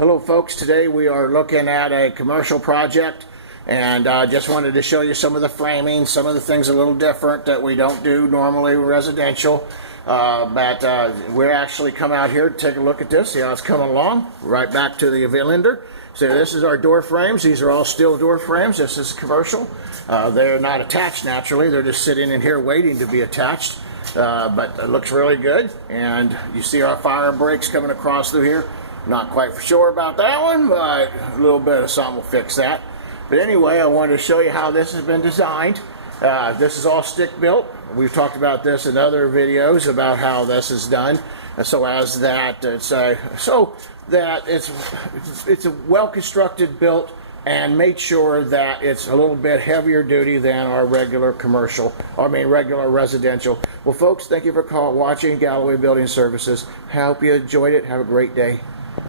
Hello folks, today we are looking at a commercial project, and just wanted to show you some of the framing, some of the things a little different that we don't do normally residential. But we're actually come out here to take a look at this, see how it's coming along. Right back to the Villander. So this is our door frames. These are all steel door frames. This is commercial. They're not attached naturally. They're just sitting in here waiting to be attached. But it looks really good. And you see our fire brakes coming across through here. Not quite sure about that one, but a little bit of something will fix that. But anyway, I wanted to show you how this has been designed. This is all stick built. We've talked about this in other videos about how this is done, so as that it's a well constructed, built, and made sure that it's a little bit heavier duty than our regular commercial, regular residential. Well folks, thank you for watching Galloway Building Services. I hope you enjoyed it. Have a great day.